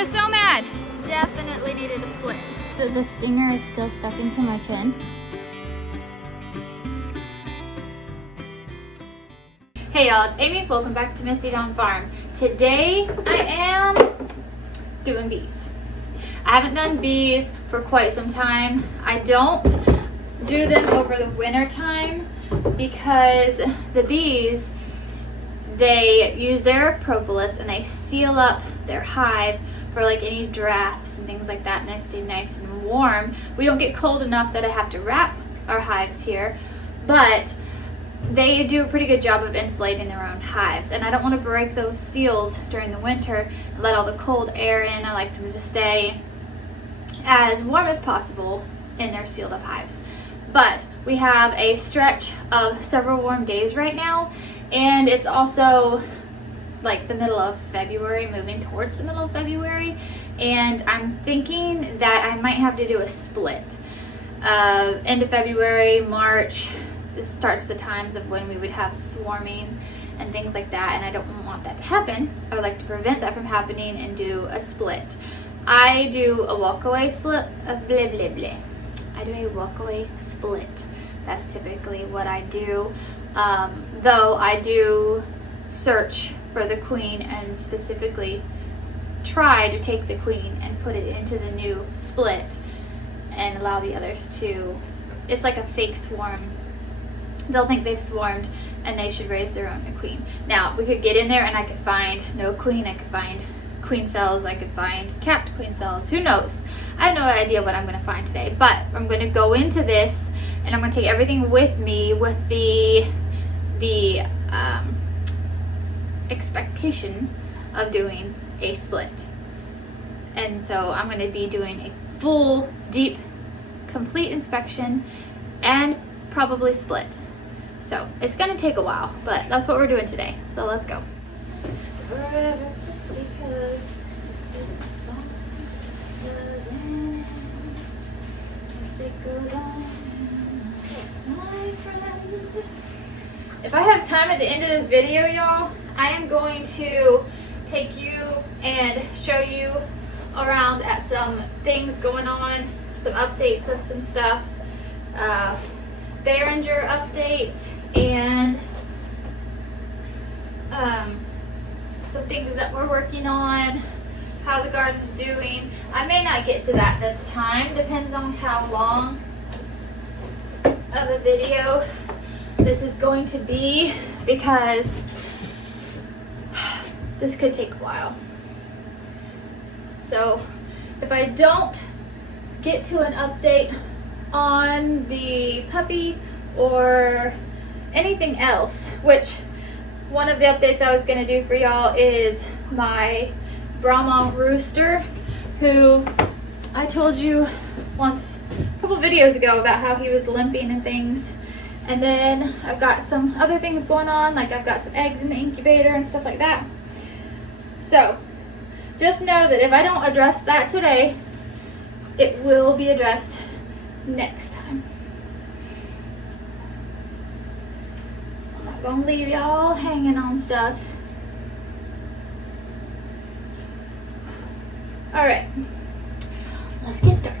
is so mad. Definitely needed a split. The stinger is still stuck into my chin. Hey y'all, it's Amy. Welcome back to Misty Dawn Farm. Today I am doing bees. I haven't done bees for quite some time. I don't do them over the winter time because the bees, they use their propolis and they seal up their hive for like any drafts and things like that, and they stay nice and warm. We don't get cold enough that I have to wrap our hives here, but they do a pretty good job of insulating their own hives, and I don't want to break those seals during the winter and let all the cold air in. I like them to stay as warm as possible in their sealed up hives. But we have a stretch of several warm days right now, and it's also like the middle of February, moving towards the middle of February, and I'm thinking that I might have to do a split. End of February, March, this starts the times of when we would have swarming and things like that, and I don't want that to happen. I would like to prevent that from happening and do a split. I do a walkaway split. I do a walkaway split. That's typically what I do. Though I do search for the queen and specifically try to take the queen and put it into the new split and allow the others to, it's like a fake swarm. They'll think they've swarmed and they should raise their own queen. Now, we could get in there and I could find no queen, I could find queen cells, I could find capped queen cells, who knows? I have no idea what I'm going to find today, but I'm going to go into this and I'm going to take everything with me with the expectation of doing a split. And so I'm going to be doing a full, deep, complete inspection and probably split. So it's going to take a while, but that's what we're doing today. So let's go. Forever just because this is the song doesn't, as it goes on, my friend. If I have time at the end of this video, y'all, I am going to take you and show you around at some things going on, some updates of some stuff, Behringer updates, and some things that we're working on, how the garden's doing. I may not get to that this time, depends on how long of a video this is going to be, because this could take a while. So if I don't get to an update on the puppy or anything else, which one of the updates I was going to do for y'all is my Brahma rooster, who I told you once a couple videos ago about how he was limping and things. And then I've got some other things going on, like I've got some eggs in the incubator and stuff like that. So just know that if I don't address that today, it will be addressed next time. I'm not gonna leave y'all hanging on stuff. All right, let's get started.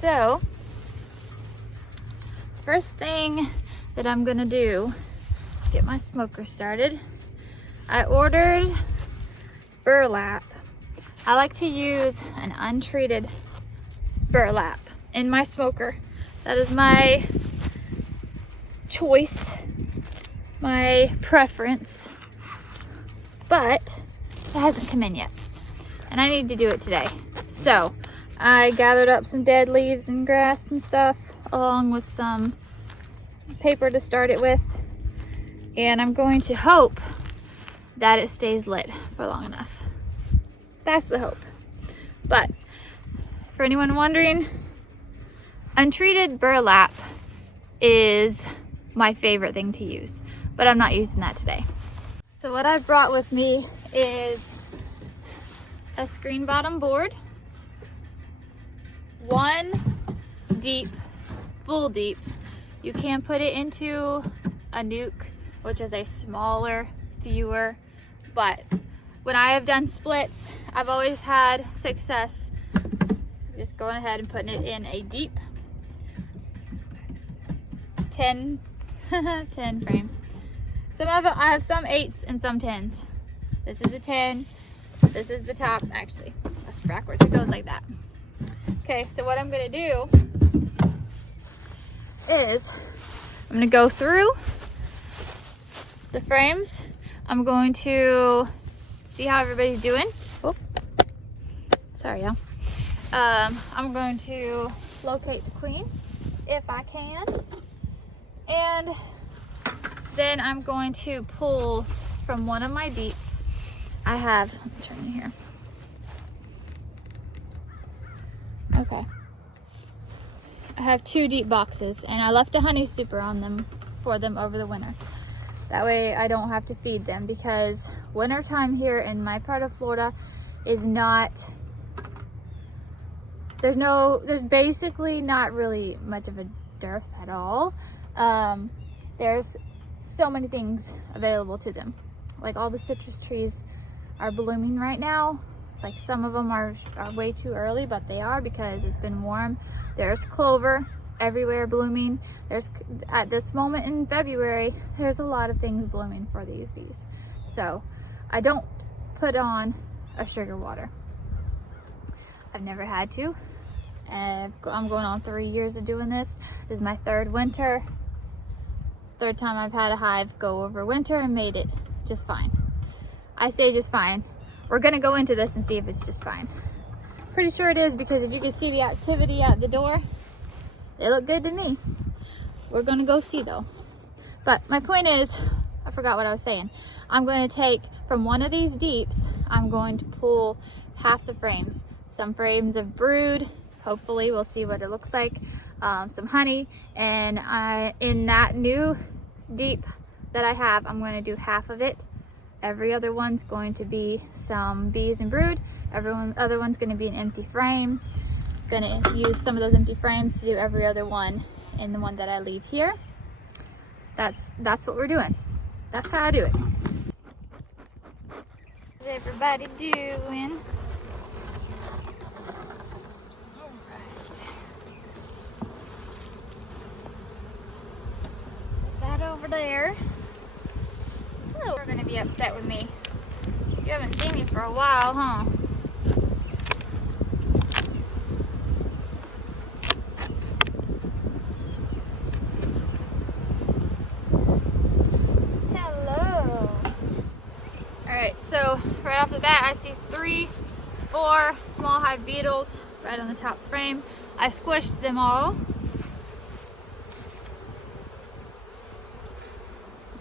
So, first thing that I'm gonna do, get my smoker started. I ordered burlap. I like to use an untreated burlap in my smoker. That is my choice, my preference, but it hasn't come in yet, and I need to do it today. So I gathered up some dead leaves and grass and stuff, along with some paper to start it with, and I'm going to hope that it stays lit for long enough. That's the hope. But for anyone wondering, untreated burlap is my favorite thing to use, but I'm not using that today. So what I've brought with me is a screen bottom board, one deep, full deep. You can put it into a nuke, which is a smaller, fewer, but when I have done splits, I've always had success just going ahead and putting it in a deep 10 frame. Some of it, I have some 8s and some 10s. This is a 10, this is the top. Actually, that's backwards, it goes like that. Okay, so what I'm gonna do is I'm gonna go through the frames. I'm going to see how everybody's doing. Oh, sorry, y'all. I'm going to locate the queen if I can, and then I'm going to pull from one of my deeps. I have, let me turn it here. Okay. I have 2 deep boxes, and I left a honey super on them for them over the winter. That way I don't have to feed them, because winter time here in my part of Florida is not, there's basically not really much of a dearth at all. There's so many things available to them. Like all the citrus trees are blooming right now. Like some of them are way too early, but they are because it's been warm. There's clover everywhere blooming. There's, at this moment in February, there's a lot of things blooming for these bees. So I don't put on a sugar water. I've never had to. I'm going on 3 years of doing this. This is my 3rd winter. 3rd time I've had a hive go over winter and made it just fine. I say just fine. We're gonna go into this and see if it's just fine. Pretty sure it is, because if you can see the activity at the door, they look good to me. We're gonna go see though. But my point is, I forgot what I was saying. I'm going to take from one of these deeps, I'm going to pull half the frames. Some frames of brood, hopefully we'll see what it looks like. Some honey, and in that new deep that I have, I'm going to do half of it. Every other one's going to be some bees and brood. Other one's going to be an empty frame. Going to use some of those empty frames to do every other one in the one that I leave here. That's what we're doing. That's how I do it. How's everybody doing? Over there. Oh, you're gonna be upset with me. You haven't seen me for a while, huh? Hello. Alright, so right off the bat I see 3, 4 small hive beetles right on the top frame. I squished them all.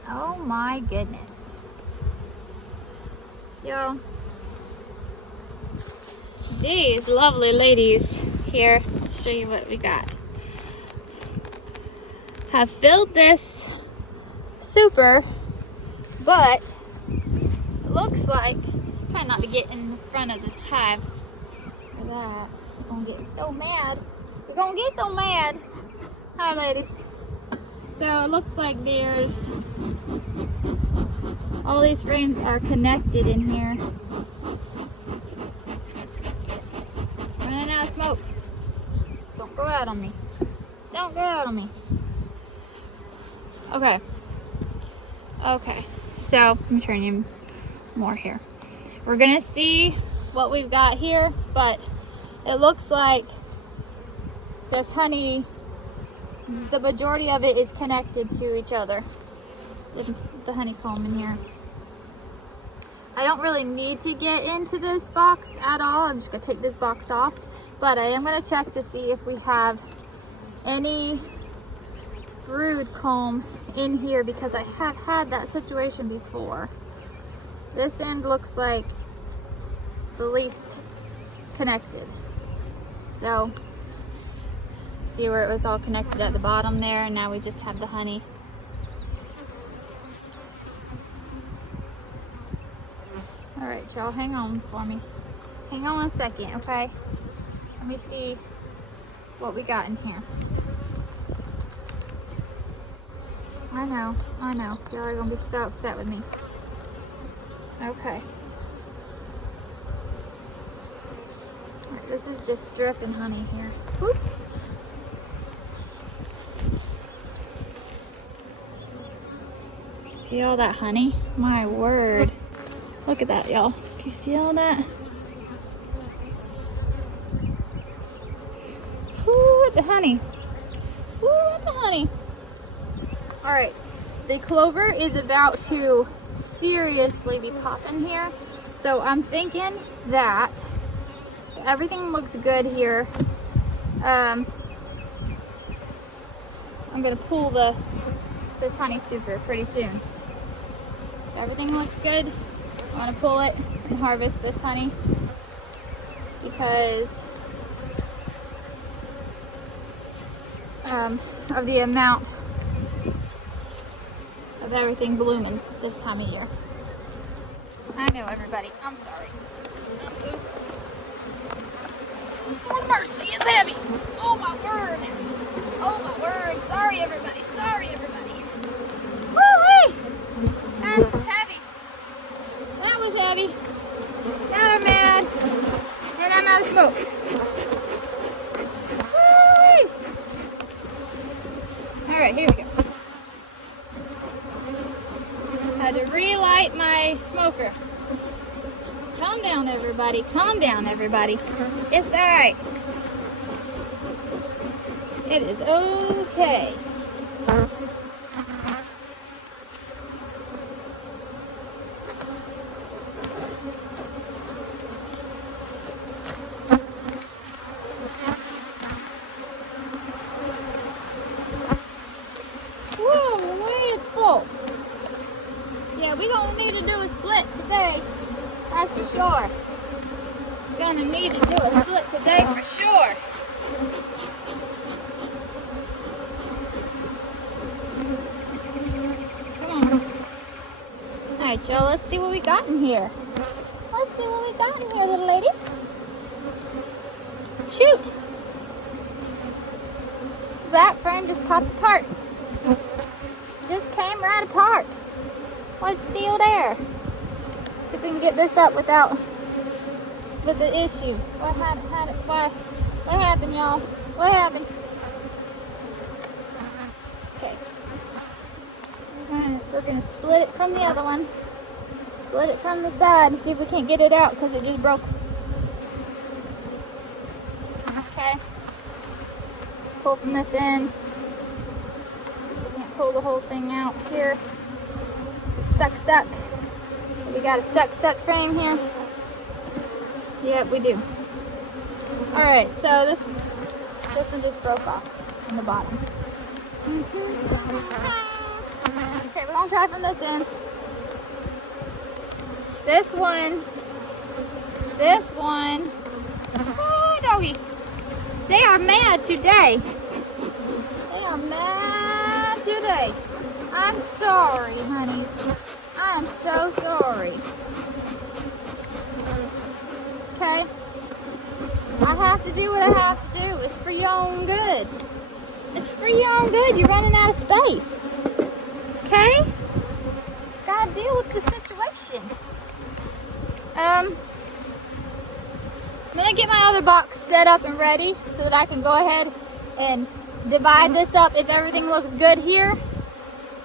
Oh my goodness. Yo, these lovely ladies here, let's show you what we got. Have filled this super, but it looks like, try not to get in the front of the hive for that. We're gonna get so mad. We're gonna get so mad. Hi ladies. So it looks like there's, all these frames are connected in here. Running out of smoke. Don't go out on me. Don't go out on me. Okay. Okay. So, let me turn you more here. We're gonna see what we've got here, but it looks like this honey, the majority of it is connected to each other with the honeycomb in here. I don't really need to get into this box at all. I'm just gonna take this box off, but I am gonna check to see if we have any brood comb in here, because I have had that situation before. This end looks like the least connected. So, see where it was all connected at the bottom there, and now we just have the honey. All right, y'all, hang on for me. Hang on a second, okay? Let me see what we got in here. I know. Y'all are gonna be so upset with me. Okay. All right, this is just dripping honey here. Whoop. See all that honey? My word. Look at that, y'all. Can you see all that? Ooh, at the honey. Ooh, at the honey. All right, the clover is about to seriously be popping here. So I'm thinking that everything looks good here. I'm gonna pull this honey super pretty soon. If everything looks good, I'm gonna pull it and harvest this honey, because of the amount of everything blooming this time of year. I know, everybody. I'm sorry. Oh, mercy, it's heavy. Oh my word. Oh my word. Sorry, everybody. Sorry, everybody. Woo, hey! That was heavy. That was heavy. Now I'm mad. And I'm out of smoke. Woo-wee. All right, here we go. Had to relight my smoker. Calm down, everybody. Calm down, everybody. It's all right. It is okay. Whoa, way it's full. Yeah, we're gonna need to do a split today. That's for sure. Gonna need to do a split today for sure. Come on. Alright, y'all, let's see what we got in here. Let's see what we got in here, little ladies. Shoot! That frame just popped apart. Just came right apart. What's the deal there? See if we can get this up with the issue. What happened, y'all? What happened? Okay. Alright, we're gonna split it from the other one. Split it from the side and see if we can't get it out, because it just broke. Okay. Pull from this end. We can't pull the whole thing out here. It's stuck. We got a stuck frame here. Yep, we do. Alright, so this one just broke off in the bottom. Okay, we're gonna try from this end. This one. Oh, doggy. They are mad today. They are mad today. I'm sorry, honeys. I'm so sorry. Okay? I have to do what I have to do. It's for your own good. It's for your own good. You're running out of space. Okay? Gotta deal with the situation. I'm gonna get my other box set up and ready so that I can go ahead and divide this up. If everything looks good here,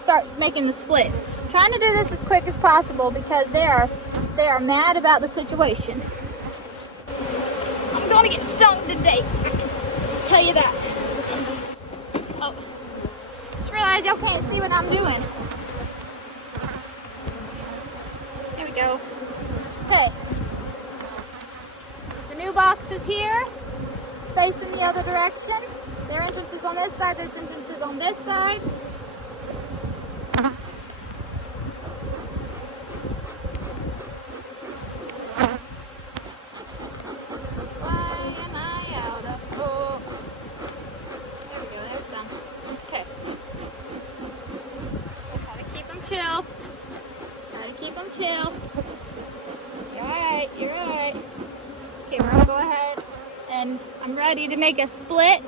start making the split. I'm trying to do this as quick as possible because they are mad about the situation. I'm gonna get stung today. I can tell you that. realize y'all can't see what I'm doing. There we go. Okay. The new box is here, facing the other direction. Their entrance is on this side, this entrance is on this side. Why am I out of smoke? There we go, there's some. Okay. Gotta keep them chill. Gotta keep them chill. You're alright, you're alright. Okay, we're gonna go ahead and I'm ready to make a split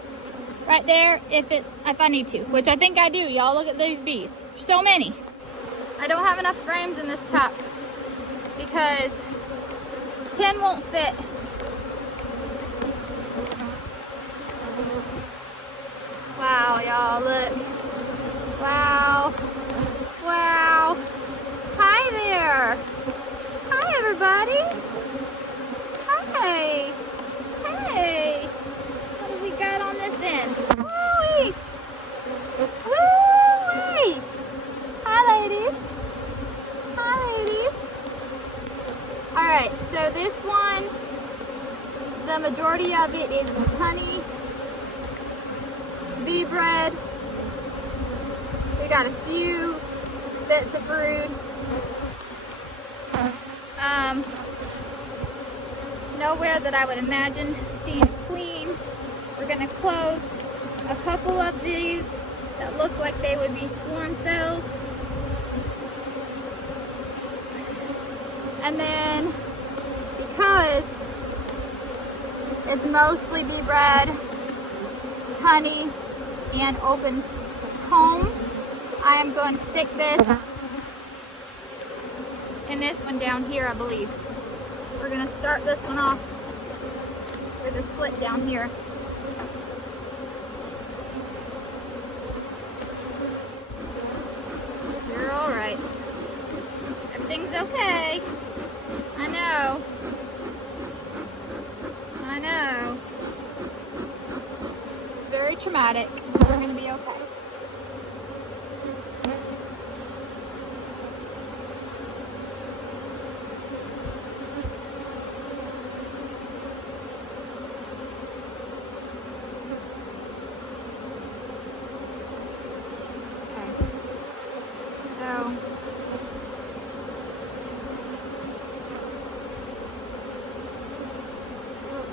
right there if I need to, which I think I do. Y'all look at these bees. So many. I don't have enough frames in this top because 10 won't fit. Wow, y'all, look. Wow. Wow. Hi there. Hi, everybody. Hi. Hey. What do we got on this end? Woo-wee. Woo-wee. Hi, ladies. Hi, ladies. All right, so this one, the majority of it is honey, bee bread. We got a few bits of brood. Nowhere that I would imagine seeing a queen. We're gonna close a couple of these that look like they would be swarm cells. And then, because it's mostly bee bread, honey, and open comb, I am going to stick this in this one down here, I believe. We're going to start this one off with a split down here. You're all right. Everything's okay. I know. I know. It's very traumatic. We're going to be okay.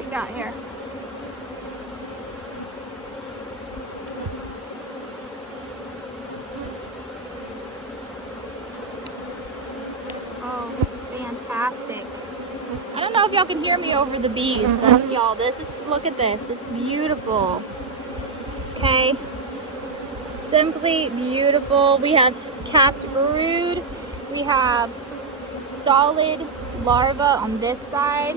Got here. Oh, it's fantastic. I don't know if y'all can hear me over the bees, but y'all, look at this. It's beautiful. Okay. Simply beautiful. We have capped brood. We have solid larvae on this side.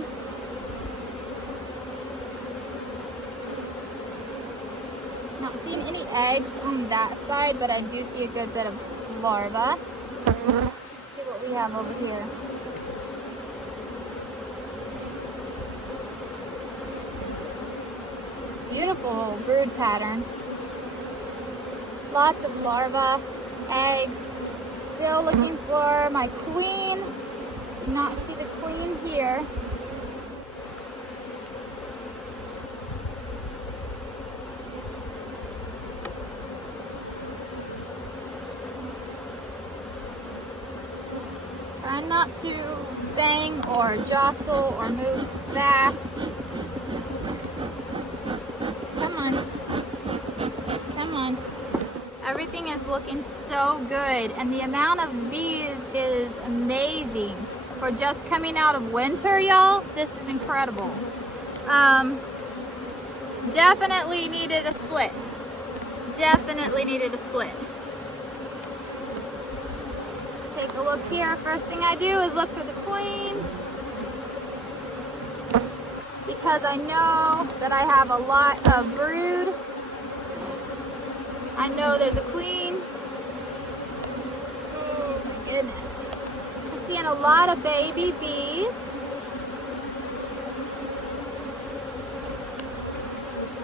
Not seeing any eggs on that side, but I do see a good bit of larvae. Let's see what we have over here. Beautiful brood pattern. Lots of larvae, eggs. Still looking for my queen. Do not see the queen here. Try not to bang or jostle or move fast. Come on. Come on. Everything is looking so good, and the amount of bees is amazing. For just coming out of winter, y'all, this is incredible. Definitely needed a split. Definitely needed a split. Take a look here. First thing I do is look for the queen, because I know that I have a lot of brood. I know there's a queen. Oh, goodness. I'm seeing a lot of baby bees.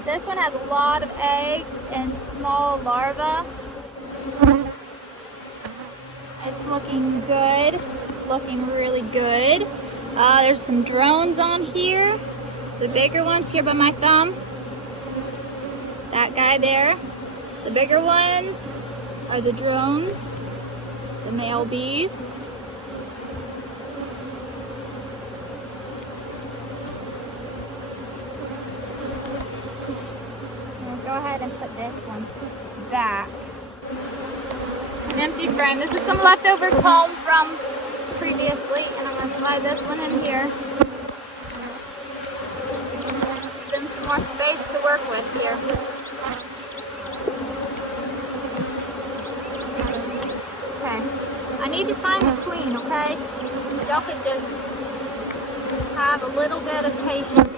This one has a lot of eggs and small larvae. It's looking good, looking really good. There's some drones on here. The bigger ones here by my thumb. That guy there. The bigger ones are the drones, the male bees. We'll go ahead and put this one back. An empty frame. This is some leftover comb from previously, and I'm going to slide this one in here. Give them some more space to work with here. Okay. I need to find the queen, okay? Y'all could just have a little bit of patience.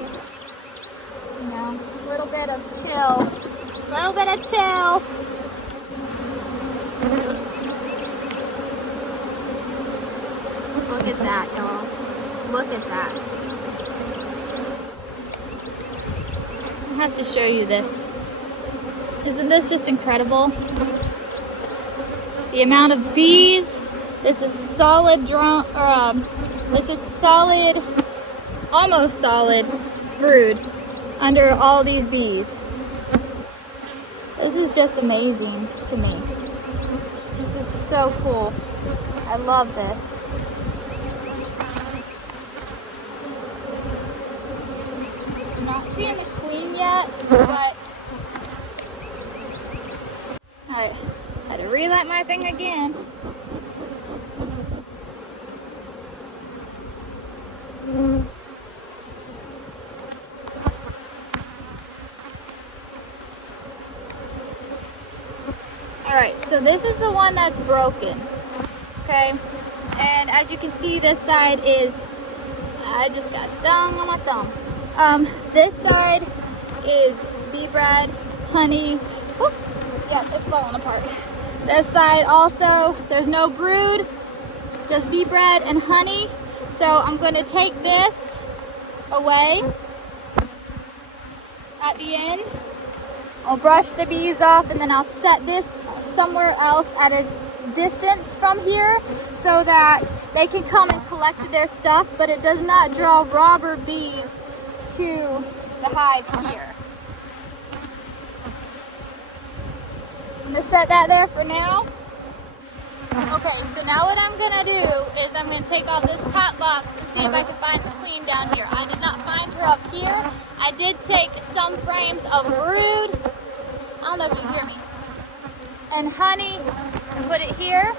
You know, a little bit of chill. A little bit of chill. Look at that, y'all. Look at that. I have to show you this. Isn't this just incredible? The amount of bees. This is solid drone, or this is solid, almost solid brood under all these bees. This is just amazing to me. This is so cool. I love this. I'm not seeing the queen yet, but I had to relight my thing again. Alright, so this is the one that's broken. Okay, and as you can see, this side is, I just got stung on my thumb. This side is bee bread, honey. Whoop, yeah, it's falling apart. This side also, there's no brood, just bee bread and honey. So I'm going to take this away at the end. I'll brush the bees off, and then I'll set this somewhere else at a distance from here so that they can come and collect their stuff, but it does not draw robber bees to the hive here. I'm going to set that there for now. Okay, so now what I'm going to do is I'm going to take off this top box and see if I can find the queen down here. I did not find her up here. I did take some frames of brood. I don't know if you hear me. And honey, and put it here.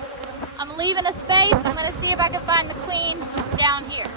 I'm leaving a space. I'm going to see if I can find the queen down here.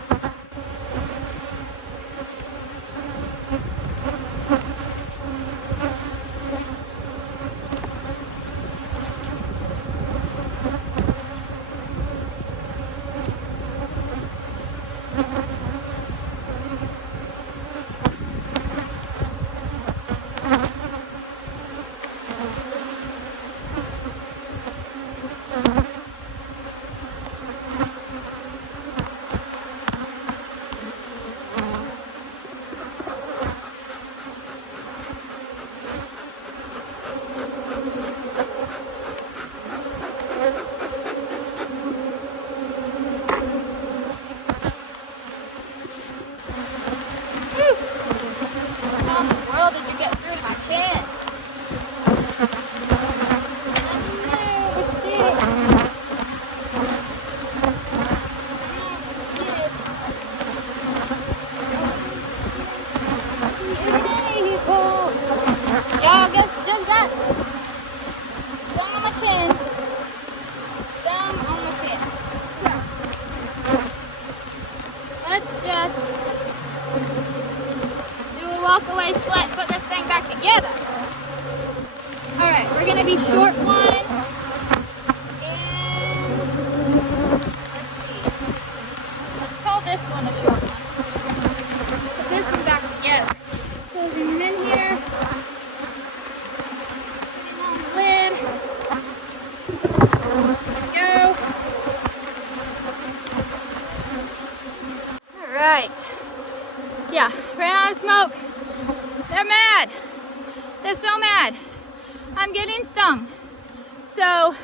Walkaway split, put this thing back together. Alright, we're going to be short one. And let's see. Let's call this one a short one. Put this one back together. Closing them in here. Putting on the lid. There we go. Alright. Yeah, ran out of smoke. They're mad. They're so mad. I'm getting stung. So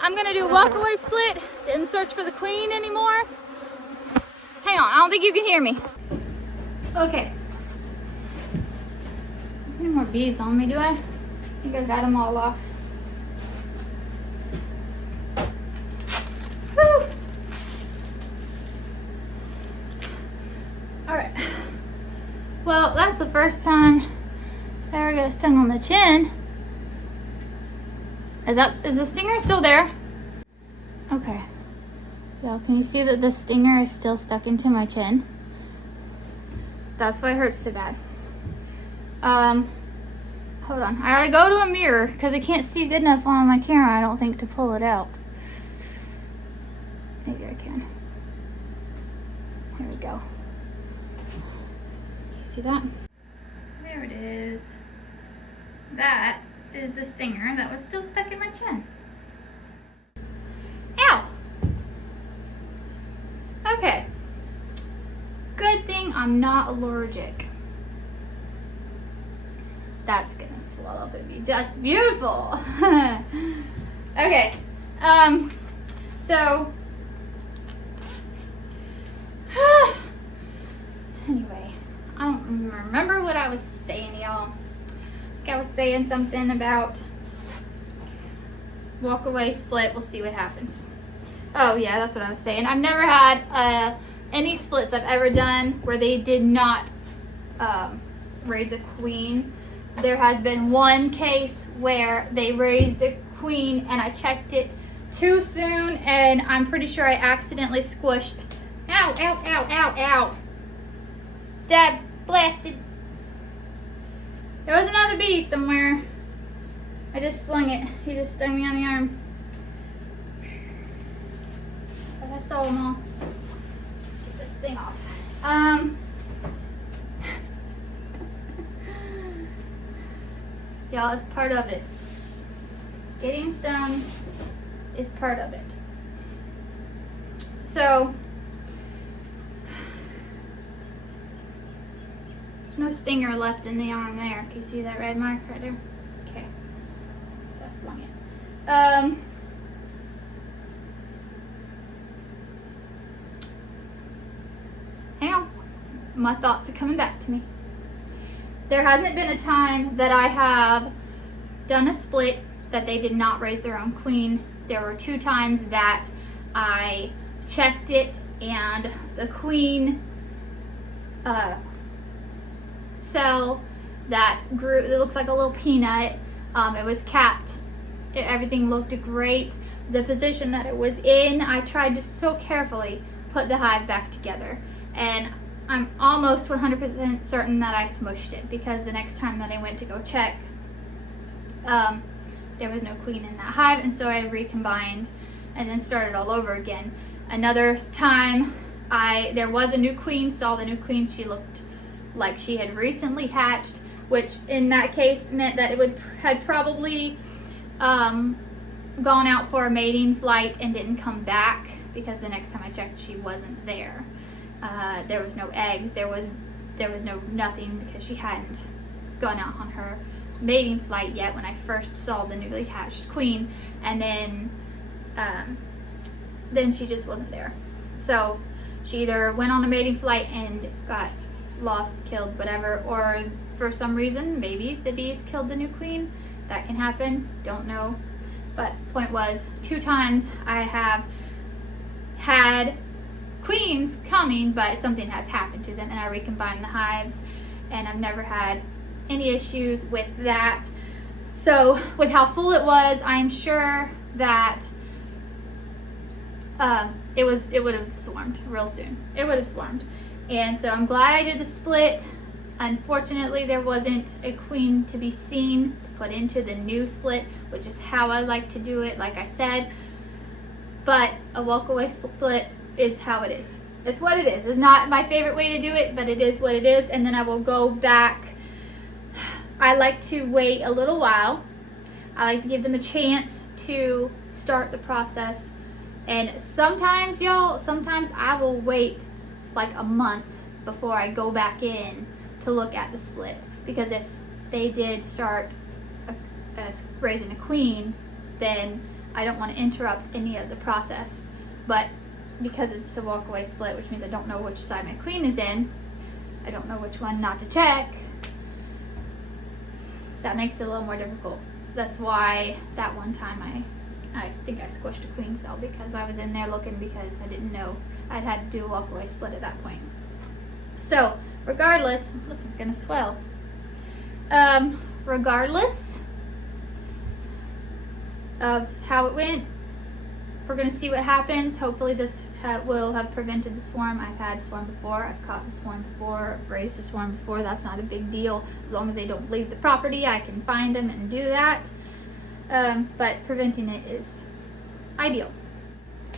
I'm gonna do walkaway split. Didn't search for the queen anymore. Hang on, I don't think you can hear me. Okay. Any more bees on me, do I? I think I got them all off. Whew. All right. Well, that's the first time I ever got stung on the chin. Is the stinger still there? Okay. Y'all, can you see that the stinger is still stuck into my chin? That's why it hurts so bad. Hold on. I gotta go to a mirror because I can't see good enough on my camera, I don't think, to pull it out. Maybe I can. Here we go. You see that? There it is. That is the stinger that was still stuck in my chin. Ow! Okay. Good thing I'm not allergic. That's gonna swell up and be just beautiful. Okay. So anyway, I don't remember what I was saying, y'all. I think I was saying something about walk away split. We'll see what happens. Oh yeah, that's what I was saying. I've never had any splits I've ever done where they did not raise a queen. There has been one case where they raised a queen and I checked it too soon, and I'm pretty sure I accidentally squished. Ow, ow, ow, ow, ow. Dad blasted. There was another bee somewhere. I just slung it. He just stung me on the arm. But I saw them all. Get this thing off. Y'all, it's part of it. Getting stung is part of it. So, no stinger left in the arm there. Can you see that red mark right there? Okay. I flung it. Hang on. My thoughts are coming back to me. There hasn't been a time that I have done a split that they did not raise their own queen. There were 2 times that I checked it and the queen cell that grew, it looks like a little peanut, it was capped. Everything looked great. The position that it was in, I tried to so carefully put the hive back together, and I'm almost 100% certain that I smushed it, because the next time that I went to go check, there was no queen in that hive, and so I recombined and then started all over again. Another time there was a new queen, saw the new queen, she looked like she had recently hatched, which in that case meant that it had probably gone out for a mating flight and didn't come back, because the next time I checked she wasn't there. There was no eggs, there was no nothing, because she hadn't gone out on her mating flight yet when I first saw the newly hatched queen, and then she just wasn't there. So she either went on a mating flight and got lost, killed, whatever, or for some reason maybe the bees killed the new queen. That can happen, don't know. But point was, 2 times I have had queens coming, but something has happened to them and I recombined the hives, and I've never had any issues with that. So with how full it was, I'm sure that it would have swarmed real soon. It would have swarmed. And so I'm glad I did the split. Unfortunately, there wasn't a queen to be seen to put into the new split, which is how I like to do it, like I said. But a walkaway split is how it is. It's what it is. It's not my favorite way to do it, but it is what it is. And then I will go back. I like to wait a little while. I like to give them a chance to start the process. And sometimes, y'all, sometimes I will wait like a month before I go back in to look at the split. Because if they did start raising a queen then I don't want to interrupt any of the process. But because it's a walkaway split, which means I don't know which side my queen is in, I don't know which one not to check, that makes it a little more difficult. That's why that one time I think I squished a queen cell, because I was in there looking, because I didn't know I'd had to do a walkaway split at that point. So regardless, this one's gonna swell. Regardless of how it went, we're gonna see what happens. Hopefully this will have prevented the swarm. I've had a swarm before, I've caught the swarm before, I've raised a swarm before. That's not a big deal. As long as they don't leave the property, I can find them and do that. But preventing it is ideal.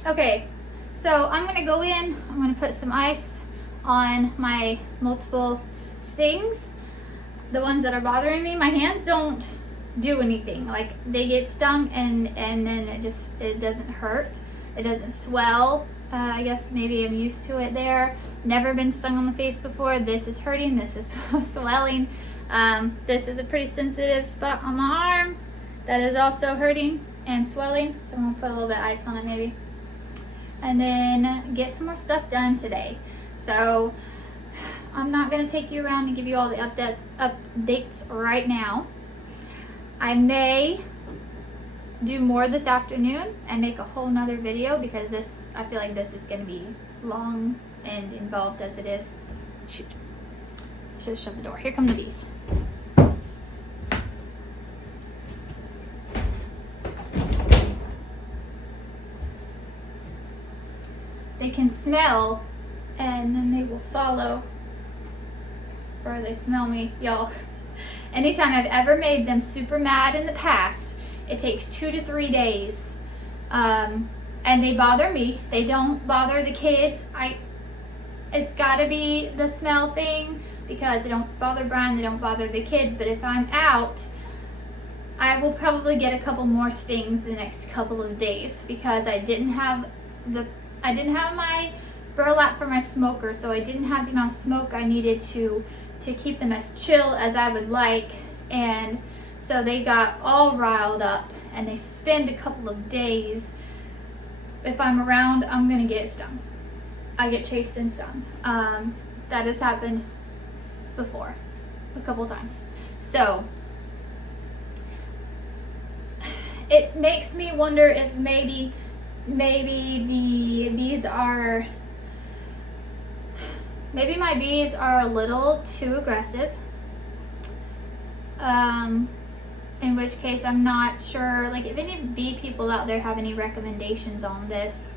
Okay, so I'm gonna go in, I'm gonna put some ice on my multiple stings. The ones that are bothering me, my hands don't do anything. Like, they get stung and then it doesn't hurt. It doesn't swell. I guess maybe I'm used to it there. Never been stung on the face before. This is hurting, this is swelling. This is a pretty sensitive spot on my arm that is also hurting and swelling. So I'm gonna put a little bit of ice on it maybe. And then get some more stuff done today. So I'm not gonna take you around and give you all the updates right now. I may do more this afternoon and make a whole nother video, because I feel like this is gonna be long and involved as it is. Shoot, I should have shut the door. Here come the bees. They can smell and then they will follow, or they smell me, y'all. Anytime I've ever made them super mad in the past, it takes 2 to 3 days. And they bother me. They don't bother the kids. It's gotta be the smell thing, because they don't bother Brian, they don't bother the kids. But if I'm out, I will probably get a couple more stings the next couple of days, because I didn't have my burlap for my smoker, so I didn't have the amount of smoke I needed to keep them as chill as I would like. And so they got all riled up, and they spend a couple of days. If I'm around, I'm gonna get stung. I get chased and stung. That has happened before, a couple times. So it makes me wonder if maybe the bees are, maybe my bees are a little too aggressive. In which case, I'm not sure, like, if any bee people out there have any recommendations on this.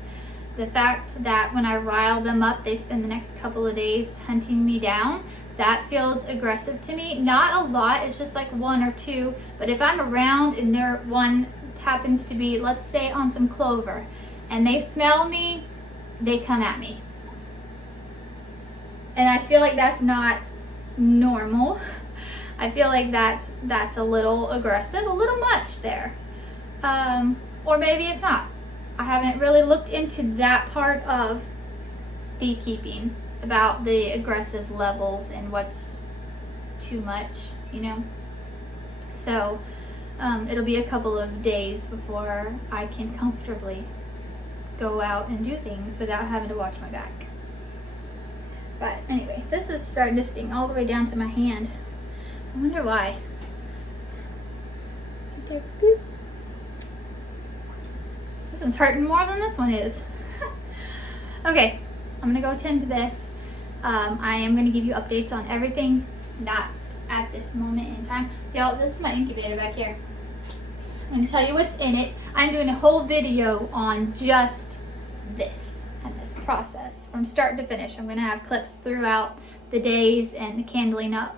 The fact that when I rile them up, they spend the next couple of days hunting me down, that feels aggressive to me. Not a lot, it's just like 1 or 2, but if I'm around and one happens to be, let's say, on some clover, and they smell me, they come at me. And I feel like that's not normal. I feel like that's a little aggressive, a little much there. Or maybe it's not. I haven't really looked into that part of beekeeping, about the aggressive levels and what's too much, you know? So it'll be a couple of days before I can comfortably go out and do things without having to watch my back. But anyway, this is starting to sting all the way down to my hand. I wonder why. Right there, boop. This one's hurting more than this one is. Okay, I'm gonna go tend to this. I am gonna give you updates on everything, not at this moment in time. Y'all, this is my incubator back here. I'm gonna tell you what's in it. I'm doing a whole video on just this and this process from start to finish. I'm gonna have clips throughout the days and the candling up.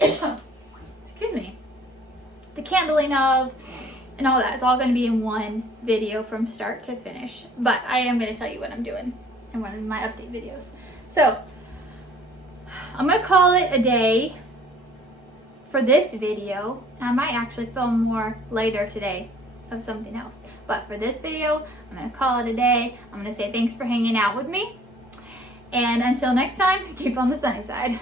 Excuse me. The candling of and all that is all going to be in one video from start to finish. But I am going to tell you what I'm doing in one of my update videos. So I'm going to call it a day for this video. I might actually film more later today of something else. But for this video, I'm going to call it a day. I'm going to say thanks for hanging out with me. And until next time, keep on the sunny side.